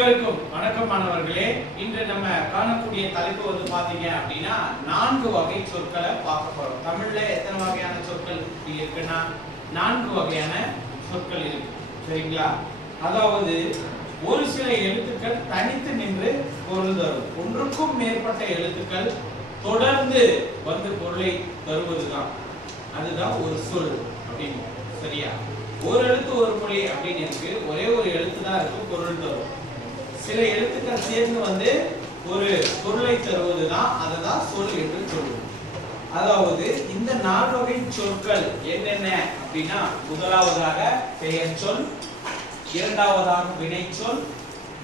அனைவருக்கும் வணக்கம் மாணவர்களே. இன்று நம்ம காணக்கூடிய தலைப்பு வந்து பாத்தீங்க அப்படின்னா 4 வகை சொற்களை பார்க்க போறோம். தமிழ்ல எத்தனை வகையான சொற்கள் இருக்குன்னா 4 வகையான சொற்கள் இருக்கு. சரிங்களா? அதாவது ஒரு சில எழுத்துக்கள் தனித்து நின்று பொருள் தரும். ஒன்றுக்கும் மேற்பட்ட எழுத்துக்கள் தொடர்ந்து வந்து பொருளை தருவதுதான் அதுதான் ஒரு சொல் அப்படின்னு. சரியா? ஒரு எழுத்து ஒரு மொழி அப்படின்னு இருக்கு. ஒரே ஒரு எழுத்து தான் இருக்கு பொருள் தரும். சில எழுத்துக்கள் சேர்ந்து வந்து ஒரு பொருளை தருவதுதான் அதுதான் சொல் என்று சொல்லுவோம். அதாவது இந்த 4 வகை சொற்கள் என்னென்ன அப்படின்னா, முதலாவதாக பெயர் சொல், இரண்டாவதாக வினைச்சொல்,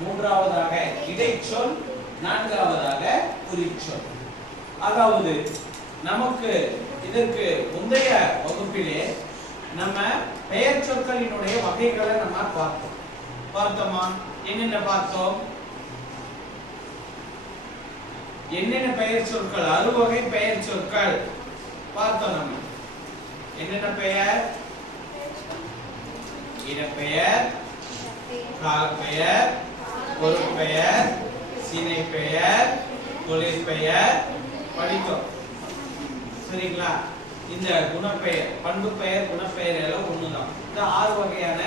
மூன்றாவதாக இடைச்சொல், நான்காவதாக குறிச்சொல். அதாவது நமக்கு இதற்கு முந்தைய வகுப்பிலே நம்ம பெயர் சொற்களினுடைய வகைகளை நம்ம பார்த்தோமா? என்னென்ன பார்த்தோம்? என்னென்ன பெயர் சொற்கள், 6 வகை பெயர் சொற்கள் பார்த்தோம். நம்ம என்னென்ன பெயர்? இடப்பெயர், காலப்பெயர், பொருட்பெயர், சினைப்பெயர், தொழிற்பெயர் படித்தோம். சரிங்களா? இந்த குணப்பெயர், பண்பு பெயர், குணப்பெயர் எல்லாம் ஒண்ணுதான். இந்த 6 வகையான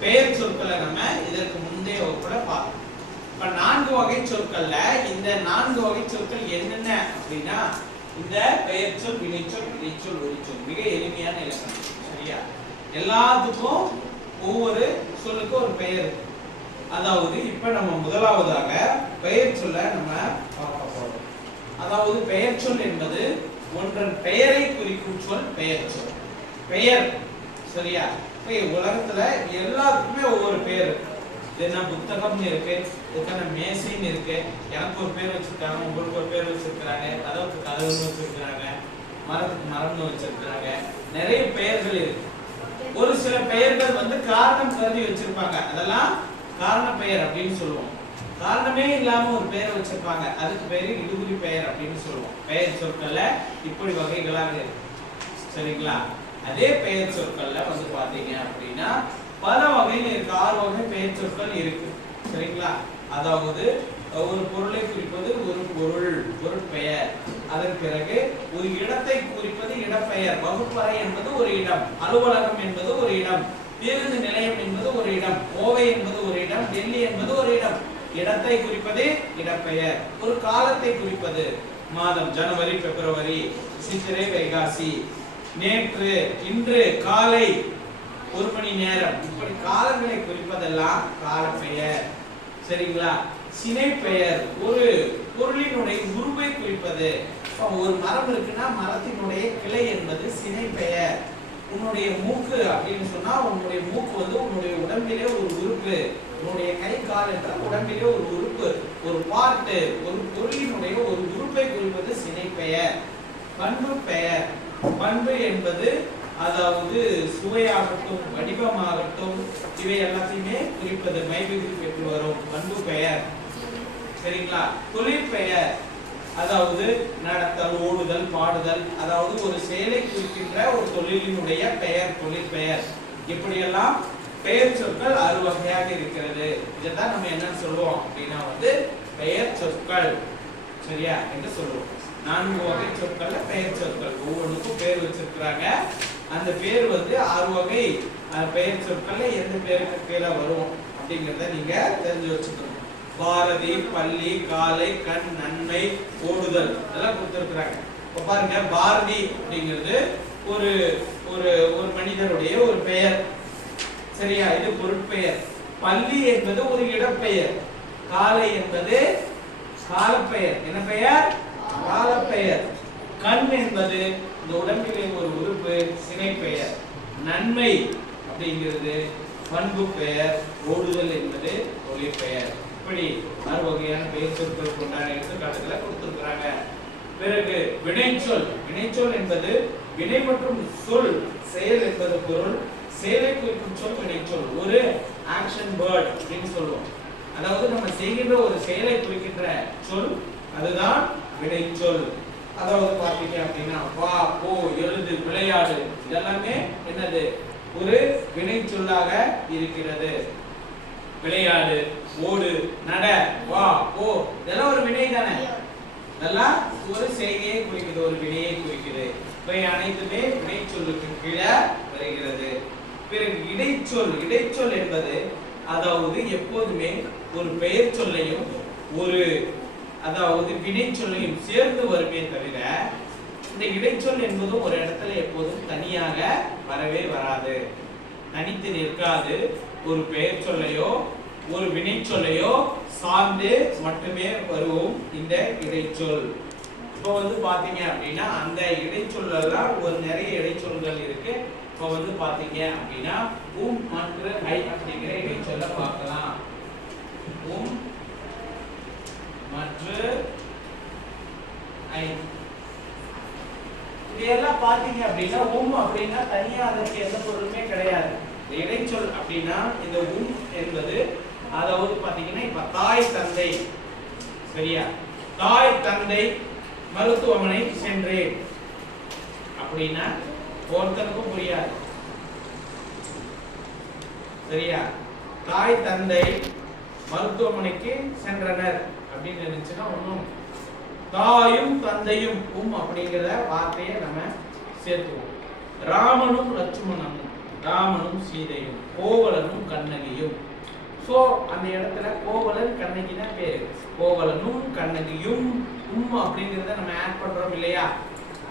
பெயர் சொற்களை நம்ம இதற்கு முந்தைய வகுப்புல பார்த்தோம். இப்ப 4 வகை சொற்கள்ல இந்த 4 வகை சொற்கள் என்னென்ன அப்படின்னா, இந்த பெயர் சொல், வினைச்சொல், இடைச்சொல், ஒலிச்சொல். மிக எளிமையான இலக்கணம். சரியா? எல்லாத்துக்கும் ஒவ்வொரு சொல்லுக்கும் ஒரு பெயர். அதாவது இப்ப நம்ம முதலாவதாக பெயர் சொல்ல நம்ம பார்க்க போறோம். அதாவது பெயர் சொல் என்பது ஒன்றன் பெயரை குறிக்கும் சொல் பெயர் சொல். பெயர். சரியா? உலகத்துல எல்லாத்துக்குமே ஒவ்வொரு பேர். என்ன புத்தகம்னு இருக்கு, இதுக்கான மேசைன்னு இருக்கு. எனக்கு ஒரு பேர் வச்சிருக்காங்க, உங்களுக்கு ஒரு பேர் வச்சிருக்கிறாங்க, கதவுக்கு கதவுன்னு வச்சிருக்கிறாங்க, மரத்துக்கு மரம்னு வச்சிருக்கிறாங்க. நிறைய பெயர்கள் இருக்கு. ஒரு சில பெயர்கள் வந்து காரணம் கருதி வச்சிருப்பாங்க. அதெல்லாம் காரண பெயர் அப்படின்னு சொல்லுவோம். காரணமே இல்லாம ஒரு பெயர் வச்சிருப்பாங்க. அதுக்கு பேரு இடுகுறி பெயர் அப்படின்னு சொல்லுவோம். பெயர் சொற்கள்ல இப்படி வகைகளாக இருக்கு. சரிங்களா? அதே பெயர் சொற்கள்ல வந்து பாத்தீங்க அப்படின்னா பல வகைகள் இருக்கு. 6 வகை பெயர் சொற்கள் இருக்கு. சரிங்களா? அதாவது ஒரு பொருளை குறிப்பது ஒரு பொருள், பொருட்பெயர். அதன் பிறகு ஒரு இடத்தை குறிப்பது இடப்பெயர். வகுப்பறை என்பது ஒரு இடம், அலுவலகம் என்பது ஒரு இடம், பேருந்து நிலையம் என்பது ஒரு இடம், கோவை என்பது ஒரு இடம், டெல்லி என்பது ஒரு இடம். இடத்தை குறிப்பது இடப்பெயர். ஒரு காலத்தை குறிப்பது மாதம், ஜனவரி, பிப்ரவரி, சித்திரை, வைகாசி, நேற்று, இன்று, காலை, 1 மணி நேரம். இப்படி காலங்களை குறிப்பதெல்லாம் காலப்பெயர். சரிங்களா? சினைப்பெயர் ஒரு பொருளினுடைய உருவை குறிப்பது. ஒரு மரம் இருக்குன்னா மரத்தினுடைய கிளை என்பது சினைப்பெயர். உன்னுடைய மூக்கு அப்படின்னு சொன்னா உன்னுடைய மூக்கு வந்து உன்னுடைய உடம்பிலே ஒரு உறுப்பு. உன்னுடைய கை கால் என்றால் உடம்பிலே ஒரு உறுப்பு, ஒரு பார்ட்டு. ஒரு பொருளினுடைய ஒரு உறுப்பை குறிப்பது சினைப்பெயர். பண்பு பெயர். பண்பு என்பது அதாவது சுவையாகட்டும், வடிவமாகட்டும், இவை எல்லாத்தையுமே குறிப்பது மைவிகுறி பெற்று வரும் பண்பு பெயர். சரிங்களா? தொழிற்பெயர் அதாவது நடத்தல், ஓடுதல், பாடுதல், அதாவது ஒரு செயலை குறிக்கின்ற ஒரு தொழிலினுடைய பெயர் தொழிற்பெயர். இப்படியெல்லாம் பெயர் சொற்கள் 6 வகையாக இருக்கிறது. இதைத்தான் நம்ம என்னன்னு சொல்லுவோம் அப்படின்னா வந்து பெயர் சொற்கள். சரியா? என்று சொல்லுவோம். 4 வகை சொற்கள்ல பெயர் சொற்கள். ஒவ்வொன்றுக்கும் பேர் வச்சிருக்கிறாங்க. அந்த பேர் வந்து 6 வகை பெயர் சொற்கள்ல எந்த பேருக்கு கீழே வரும் அப்படிங்கிறத நீங்க தெரிஞ்சு வச்சுக்கணும். பாரதி, பள்ளி, காலை, கண், நன்மை, ஓடுதல் இதெல்லாம் கொடுத்திருக்கிறாங்க. இப்ப பாருங்க, பாரதி அப்படிங்கிறது ஒரு ஒரு ஒரு மனிதருடைய ஒரு பெயர். சரியா? இது பொருட்பெயர். பள்ளி என்பது ஒரு இடப்பெயர். காலை என்பது காலப்பெயர். என்ன பெயர்? காலப்பெயர். கண் என்பது இந்த உடம்பிலே ஒரு உறுப்பு, சினைப்பெயர். நன்மை அப்படிங்கிறது பண்பு பெயர். ஓடுதல் என்பது தொழிற்பெயர். இப்படி 6 வகையான பெயர் சொற்கள் கொண்டாட எடுத்துக்காட்டுகளை கொடுத்திருக்கிறாங்க. பிறகு வினைச்சொல். வினைச்சொல் என்பது வினை மற்றும் சொல். செயல் என்பது பொருள், செயலை குறிக்கும் சொல் வினைச்சொல். ஒரு ஆக்ஷன் வேர்ட் அப்படின்னு சொல்லுவோம். அதாவது நம்ம செய்கின்ற ஒரு செயலை குறிக்கின்ற சொல் அதுதான் வினைச்சொல். அதாவது பாத்தீங்க அப்படின்னா வா, போ, எழுது, விளையாடு இதெல்லாமே என்னது? ஒரு வினைச்சொல்லாக இருக்கிறது. விளையாடு, ஓடு, நட அதெல்லாம் ஒரு செய்கையை குறிக்குது, ஒரு வினையை குறிக்குது. இவை அனைத்துமே வினை சொல்லுக்கு கீழே வருகிறது. பிறகு இடைச்சொல். இடைச்சொல் என்பது அதாவது எப்போதுமே ஒரு பெயர் சொல்லையும் ஒரு அதாவது வினை சொல்லையும் சேர்ந்து வருமே தவிர இந்த இடைச்சொல் என்பதும் ஒரு இடத்துல எப்போதும் தனியாக வரவே வராது, தனித்து நிற்காது. ஒரு பெயர் சொல்லையோ ஒரு வினை சொல்லையோ சார்ந்து மட்டுமே வரும் இந்த இடைச்சொல். இப்போ பாத்தீங்க அப்படின்னா அந்த இடைச்சொல்லாம் ஒரு நிறைய இடைச்சொல்கள் இருக்கு. இப்போ பாத்தீங்க அப்படின்னா மற்றும் ஐ அப்படிங்கிற இடைச்சொல்ல பார்க்கலாம். மற்றும் ஐ இதெல்லாம் பாத்தீங்க அப்படின்னா அப்படின்னா தனியா அதற்கு எந்த பொருளுமே கிடையாது. இடைச்சொல் அப்படின்னா இந்த என்பது அதாவது பாத்தீங்கன்னா இப்ப தாய் தந்தை, சரியா, தாய் தந்தை மருத்துவமனை சென்றேன் அப்படின்னா ஒருத்தனுக்கும் புரியாது, சரியா. தாய் தந்தை மருத்துவமனைக்கு சென்றனர் அப்படின்னு நினைச்சுன்னா ஒண்ணும். தாயும் தந்தையும் அப்படிங்கிற வார்த்தையை நம்ம சேர்த்துவோம். ராமனும் லட்சுமணனும், ராமனும் சீதையும், கோவலனும் கண்ணகியும். சோ அந்த இடத்துல கோவலன் கண்ணகினா பேரு. கோவலனும் கண்ணகியும் அப்படிங்கறத நம்ம ஆட் பண்றோம் இல்லையா,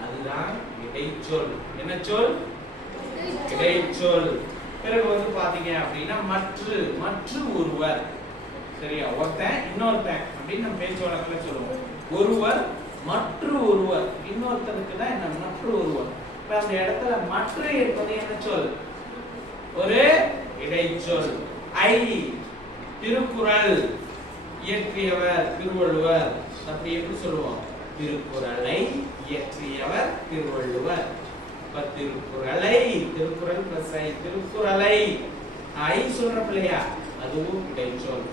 அதுதான் இடைச்சொல். என்ன சொல்? இடைச்சொல். பிறகு பாத்தீங்க அப்படின்னா மற்ற ஒருவர், சரியா, ஒருத்தன் இன்னொருத்தன் அப்படின்னு நம்ம பேச்சு வழக்குல சொல்லுவோம். ஒருவர் மற்ற ஒருவர், இன்னொருத்தருக்கு தான் என்ன மற்ற ஒருவர். இப்ப அந்த இடத்துல மற்ற என்பது என்ன சொல்? ஒரு இடைச்சொல். ஐ திருக்குறள் இயற்றியவர் திருவள்ளுவர், அப்படி எப்படி சொல்லுவோம்? திருக்குறளை இயற்றியவர் திருவள்ளுவர். திருக்குறளை, திருக்குறள் பிளஸ் ஐ, திருக்குறளை ஐ சொல்ற பிள்ளையா, அதுவும் இடைச்சொல்.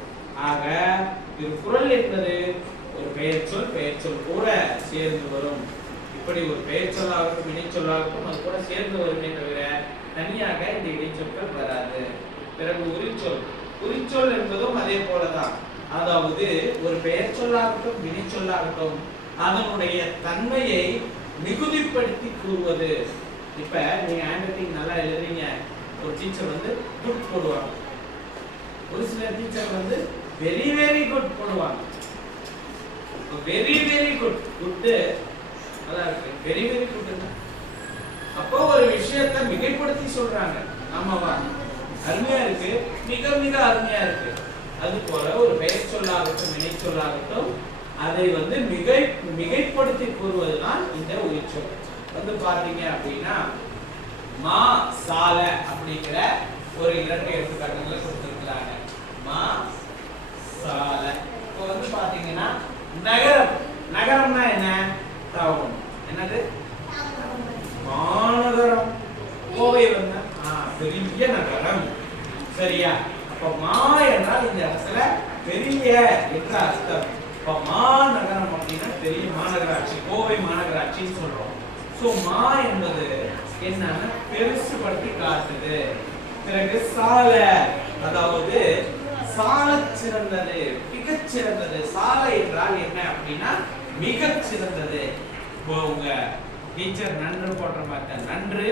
ஆக திருக்குறள் என்பது ஒரு பெயர் சொல், பெயர் சொல் கூட சேர்ந்து வரும். இப்படி ஒரு பெயர் சொல்லாகட்டும் வினை சொல்லாகட்டும் அது கூட சேர்ந்து வருமே தவிர தனியாக இந்த இடைச்சொற்கள் வராது. பிறகு உரிச்சொல். உரிச்சொல் என்பதும் அதே போலதான். அதாவது ஒரு பெயர் சொல்லாகட்டும் வினை சொல்லாகட்டும் அதனுடைய தன்மையை மிகுதிப்படுத்தி கூறுவது. இப்ப நீங்க ஹேண்ட் ரைட்டிங் நல்லா எழுதுறீங்க, ஒரு டீச்சர் குட் போடுவாங்க, ஒரு சில டீச்சர் வெரி வெரி குட் போடுவாங்க. வெரி வெரி குட், குட் நல்லா இருக்கு, வெரி வெரி குட். அப்போ ஒரு விஷயத்தை மிகைப்படுத்தி சொல்றாங்க. ஆமாவா? அருமையா இருக்கு, மிக மிக அருமையா இருக்கு. அது போல ஒரு பெயர் சொல்லாகட்டும் வினை சொல்லாகட்டும் அதை மிகைப்படுத்தி கூறுவதுதான் இந்த உயிர்ச்சொல். பாத்தீங்க அப்படின்னா மா சால அப்படிங்கிற ஒரு இரண்டு எடுத்துக்காட்டுகளை கொடுத்திருக்கிறாங்க. மா சால. இப்போ பாத்தீங்கன்னா நகரம். நகரம்னா என்ன? டவுன். என்னது? மாநகரம். கோவை பெரிய நகரம், சரியா? அப்ப மா என்றால் இந்த இடத்துல பெரிய என்ற அர்த்தம். இப்ப மாநகரம் அப்படின்னா பெரிய மாநகராட்சி, கோவை மாநகராட்சின்னு சொல்றோம். சோ மா என்பது என்னன்னா பெருசுபடுத்தி காட்டுது. பிறகு சால, அதாவது சாலச் சிறந்தது, மிகச் சிறந்தது. சாலை என்றால் என்ன அப்படின்னா மிகச் சிறந்தது. உங்க டீச்சர் நன்று போட்ட பார்த்த நன்று,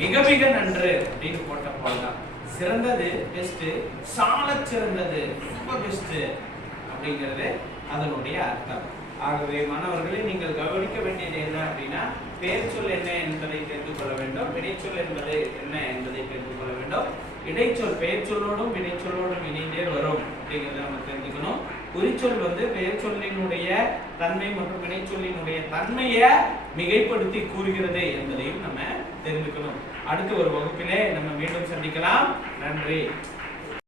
மிக மிக நன்று அப்படின்னு போட்ட போடலாம். சிறந்தது பெஸ்ட், சாலச் சிறந்தது ரொம்ப பெஸ்ட் அப்படிங்கிறது அதனுடைய அர்த்தம். ஆகவே மாணவர்களே நீங்கள் கவனிக்க வேண்டியது என்ன அப்படின்னா பெயர் சொல் என்ன என்பதை தெரிந்து கொள்ள வேண்டும், வினைச்சொல் என்பது என்ன என்பதை தெரிந்து கொள்ள வேண்டும். இடைச்சொல் பெயர் சொல்லோடும் வினைச்சொல்லோடும் இணைந்தே வரும் அப்படிங்கிறத நம்ம தெரிஞ்சுக்கணும். குறிச்சொல் பெயர் சொல்லினுடைய தன்மை மற்றும் வினைச்சொல்லினுடைய தன்மையை மிகைப்படுத்தி கூறுகிறது என்பதையும் நம்ம தெரிஞ்சுக்கணும். அடுத்த ஒரு வகுப்பிலே நம்ம மீண்டும் சந்திக்கலாம். நன்றி.